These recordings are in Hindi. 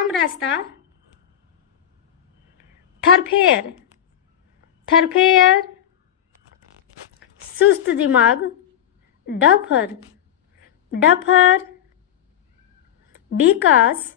आम रास्ता, थरफेयर, थरफेयर। सुस्त दिमाग, डफर, डफर। विकास,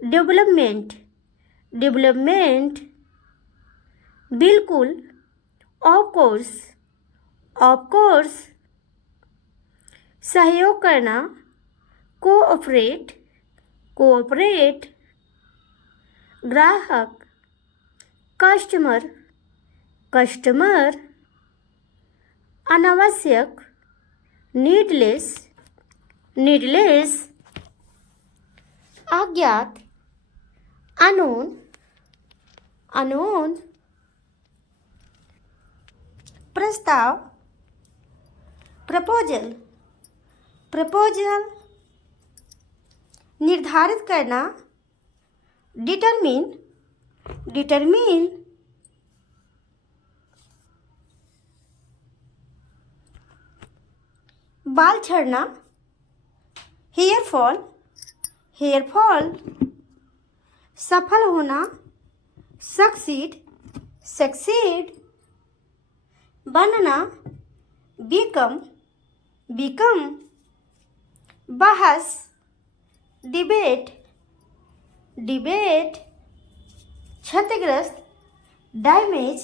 डेवलपमेंट, डेवलपमेंट। बिल्कुल, ऑफ कोर्स, ऑफ कोर्स। सहयोग करना, कोऑपरेट, कोऑपरेट। ग्राहक, कस्टमर, कस्टमर। अनावश्यक, नीडलेस, नीडलेस। अज्ञात, अनोन, अनोन। प्रस्ताव, प्रपोजल, प्रपोजल। निर्धारित करना, डिटरमिन, डिटरमिन। बाल झड़ना, हेयर फॉल, हेयर फॉल। सफल होना, सक्सीड, सक्सीड। बनना, बिकम, बिकम। बहस, डिबेट, डिबेट। क्षतिग्रस्त, डैमेज,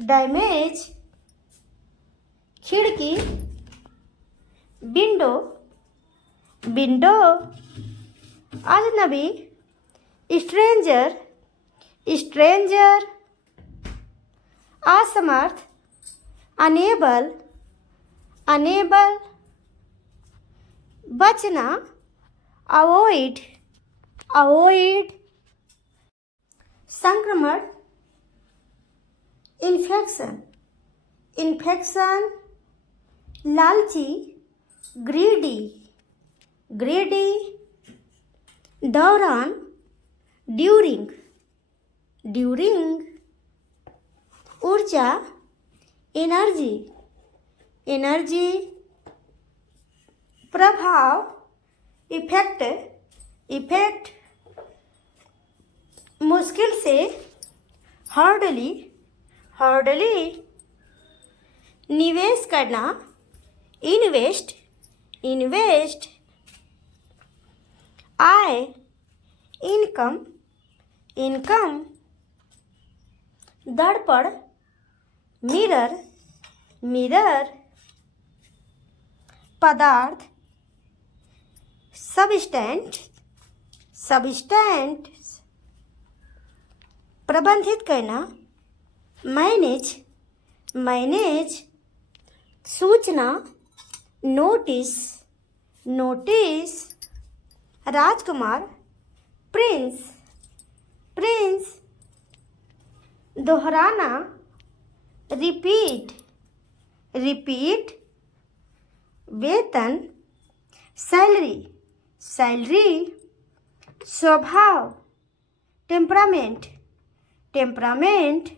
डैमेज। खिड़की, विंडो, विंडो। अजनबी, स्ट्रेंजर, स्ट्रेंजर। असमर्थ, अनेबल, अनेबल। बचना, अवॉइड, अवॉइड। संक्रमण, इन्फेक्शन, इन्फेक्शन। लालची, ग्रीडी, ग्रीडी। दौरान, ड्यूरिंग, ड्यूरिंग। ऊर्जा, एनर्जी, एनर्जी। प्रभाव, इफेक्ट, इफेक्ट। मुश्किल से, हार्डली, हार्डली। निवेश करना, इन्वेस्ट, इन्वेस्ट। आय, इनकम, इनकम। दर्पण, मिरर, मिरर। पदार्थ, सबस्टेंट, सबस्टेंट। प्रबंधित करना, मैनेज, मैनेज। सूचना, नोटिस, नोटिस। राजकुमार, प्रिंस, प्रिंस। दोहराना, रिपीट, रिपीट। वेतन, सैलरी, सैलरी। स्वभाव, टेम्परामेंट, टेम्परामेंट।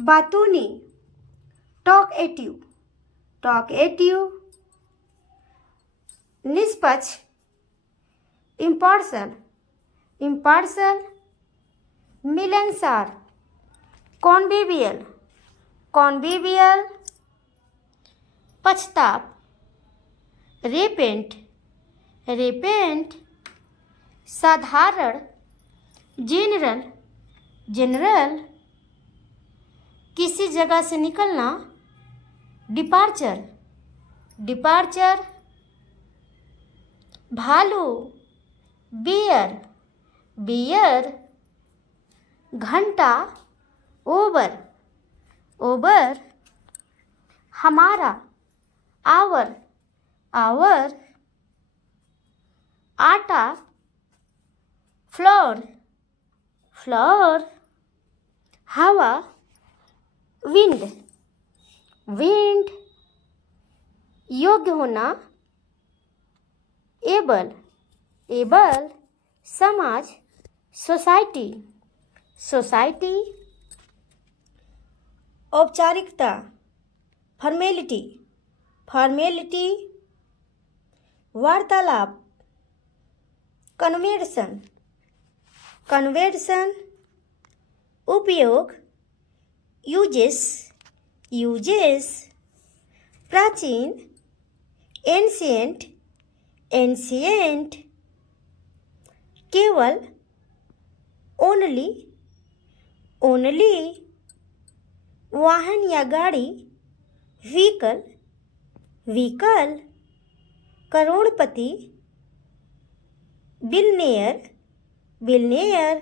बातूनी, टॉकएटिव, टॉकएटिव। निष्पक्ष, इम्पार्शल, इम्पार्शल। मिलनसार, कॉन्विवियल, कॉन्विवियल। पछताप, रेपेंट, रेपेंट। साधारण, जनरल, जनरल। किसी जगह से निकलना, डिपार्चर, डिपार्चर। भालू, बियर, बियर। घंटा, ओवर, ओवर। हमारा, आवर, आवर। आटा, फ्लोर, फ्लोर। हवा, विंड, विंड। योग्य होना, एबल, एबल। समाज, सोसाइटी, सोसाइटी। औपचारिकता, फॉर्मेलिटी, फॉर्मेलिटी। वार्तालाप, कन्वर्सन, कन्वर्सन, उपयोग, यूजेस, यूजेस, प्राचीन, एंशिएंट, एंशिएंट, केवल, ओनली, ओनली, वाहन या गाड़ी, व्हीकल, व्हीकल, करोड़पति, बिलनेयर, बिलनेयर,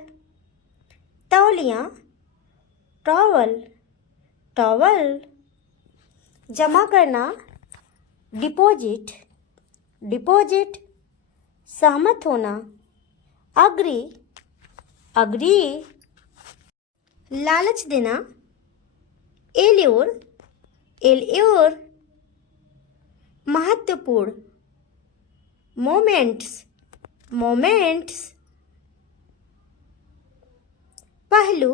तौलिया, टॉवल, टॉवल, जमा करना, डिपॉजिट, डिपॉजिट, सहमत होना, अग्री, अग्री, लालच देना, एल्योर, एल्योर, महत्वपूर्ण, मोमेंट्स, मोमेंट्स, पहलू,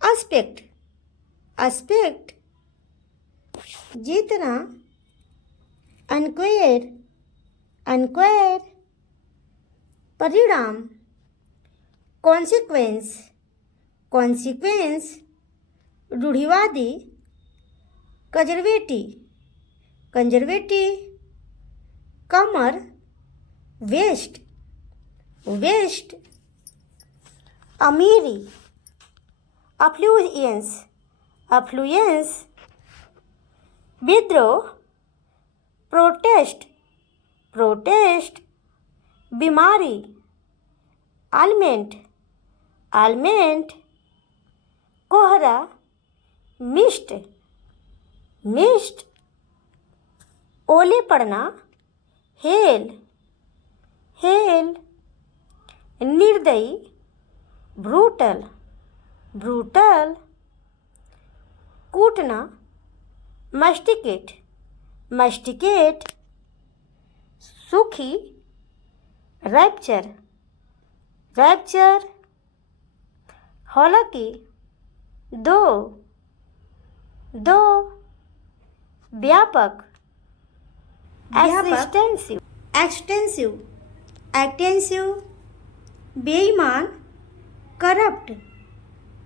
एस्पेक्ट, एस्पेक्ट, जीतना, अनक्वेयर, अनक्वेयर, परिणाम, कॉन्सिक्वेंस, कॉन्सिक्वेंस, रूढ़िवादी, कंजर्वेटिव, कंजर्वेटिव, कमर, वेस्ट, वेस्ट, अमीरी, अफ्लुएंस, अफ्लुएंस, विद्रोह, प्रोटेस्ट, प्रोटेस्ट, बीमारी, आलमेंट, आलमेंट, कोहरा, मिस्ट, मिस्ट, ओले पड़ना, हेल, हेल, निर्दयी, ब्रूटल, ब्रूटल, कूटना, मस्टिकेट, मस्टिकेट, सुखी, रैप्चर, रैप्चर, हालांकि, दो, दो, व्यापक, एक्सटेंसिव, एक्सटेंसिव, एक्सटेंसिव, बेईमान, करप्ट,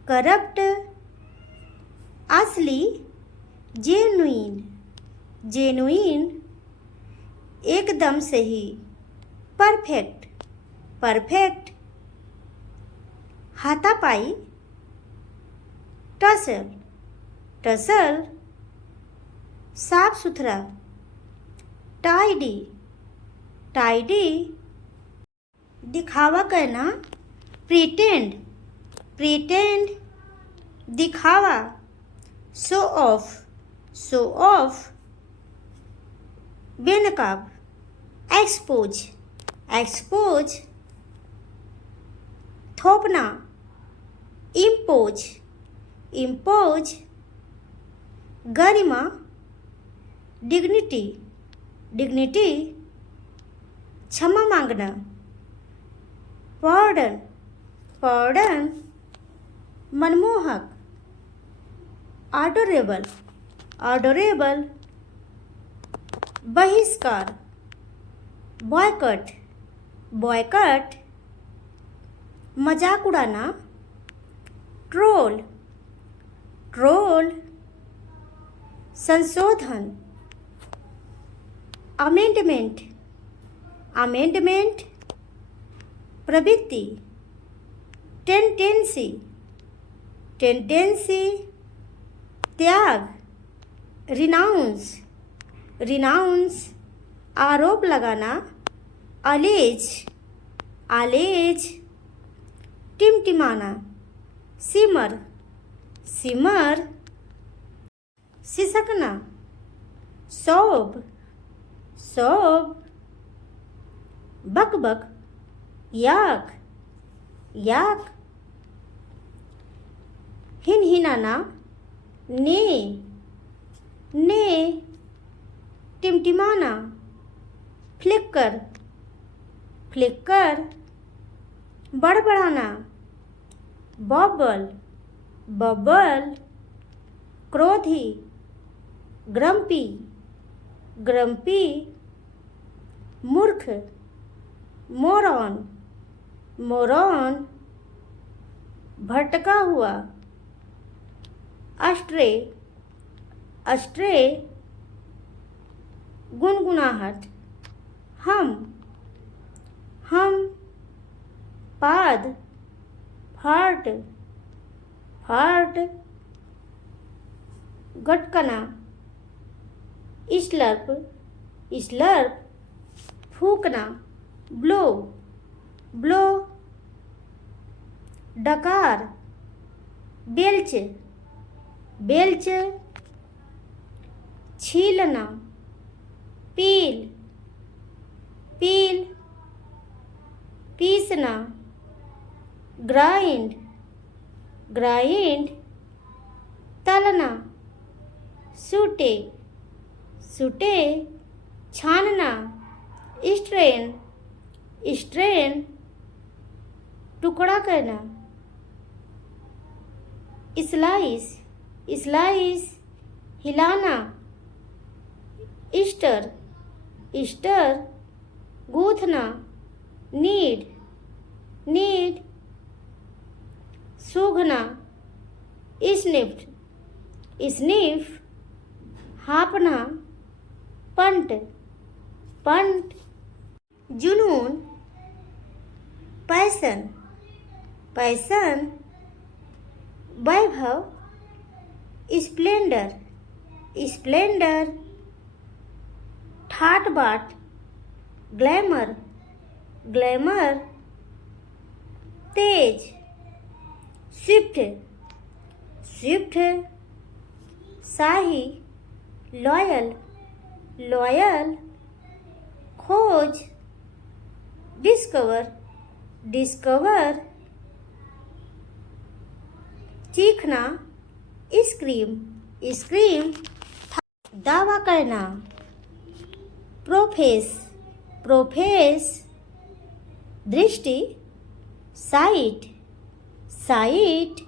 करप्ट, असली, जेनुइन, जेनुइन, एकदम सही, परफेक्ट, परफेक्ट, हाथापाई, टसल, टसल, साफ सुथरा, टाइडी, टाइडी, दिखावा करना, प्रिटेंड, प्रिटेंड, दिखावा, शो ऑफ, शो ऑफ, बेनकाब, एक्सपोज, एक्सपोज, थोपना, इम्पोज, इम्पोज, गरिमा, डिग्निटी, डिग्निटी, क्षमा मांगना, पॉर्डन, पॉर्डन, मनमोहक, ऑडोरेबल, ऑडोरेबल, बहिष्कार, बॉयकट, बॉयकट, मजाक उड़ाना, ट्रोल, ट्रोल, संशोधन, अमेंडमेंट, अमेंडमेंट, प्रवृत्ति, टेंडेंसी, टेंडेंसी, त्याग, रिनाउंस, रिनाउंस, आरोप लगाना, अलेज, आलेज, टिमटिमाना, सिमर, सिमर, सिसकना, सौब, सौब, बकबक, याक, याक, हिनहिनाना, ने, ने, टिमटिमाना, फ्लिकर, फ्लिकर, बड़बड़ाना, बबल, बबल, क्रोधी, ग्रम्पी, ग्रम्पी, मूर्ख, मोरॉन, मोरॉन, भटका हुआ। अस्ट्रे, अस्ट्रे, गुनगुनाहट। हम, पाद, फार्ट, फार्ट, गटकना। स्लर्प, स्लर्प, फूकना। ब्लो, ब्लो, डकार। बेल्च, बेल्च, छीलना। पील, पील, पीसना। ग्राइंड, ग्राइंड, तलना। सूटे, सूटे, छानना। स्ट्रेन, स्ट्रेन, टुकड़ा करना। स्लाइस, स्लाइस, हिलाना। ईस्टर, ईस्टर, गूंथना। नीड, नीड, सूंघना। स्निफ्ट, स्निफ, हाँपना। पंट, पंट, जुनून। पैसन, पैसन, वैभव। स्प्लेंडर, स्प्लेंडर, ठाट बाट। ग्लैमर, ग्लैमर, तेज। स्विफ्ट, स्विफ्ट, शाही। लॉयल, लॉयल, खोज। डिस्कवर, डिस्कवर, चीखना। स्क्रीम, स्क्रीम, दावा करना। प्रोफेस, प्रोफेस, दृष्टि। साइट, साइट,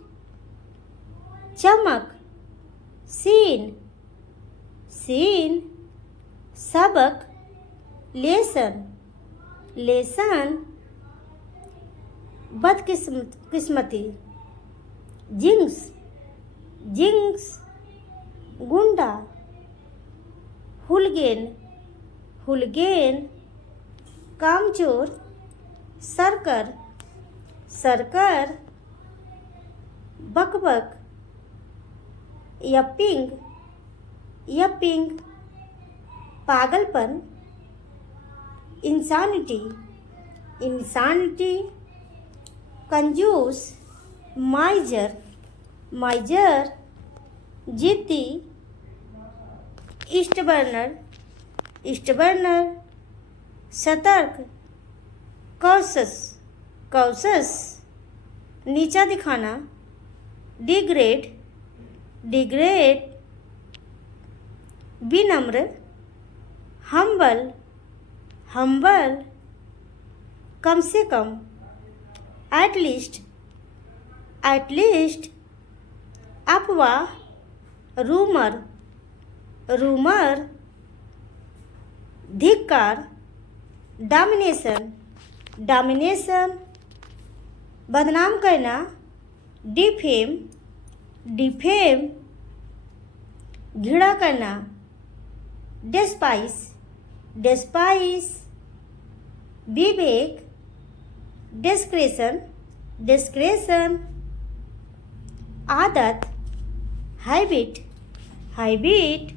चमक। सीन, सीन, सबक। लेसन, लेसन, बदकिस्मती। जिंक्स, जिंक्स, गुंडा। हुलगेन, हुलगेन, कामचोर। सरकर, सरकर, बकबक। यपिंग, यपिंग, पागलपन। इंसानिटी, इंसानिटी, कंजूस। माइजर, माइजर, जिद्दी। ईस्टबर्नर, ईस्टबर्नर, सतर्क। कॉशस, कॉशस, नीचा दिखाना। डिग्रेड, डिग्रेड, विनम्र। हम्बल, हम्बल, कम से कम। एटलीस्ट, एटलीस्ट, अफवाह। रूमर, रूमर, धिक्कार। डोमिनेशन, डोमिनेशन, बदनाम करना। डिफेम, डिफेम, घृणा करना। डेस्पाइस, डेस्पाइस, विवेक। डिस्क्रेशन, डिस्क्रेशन, आदत। Habit, habit,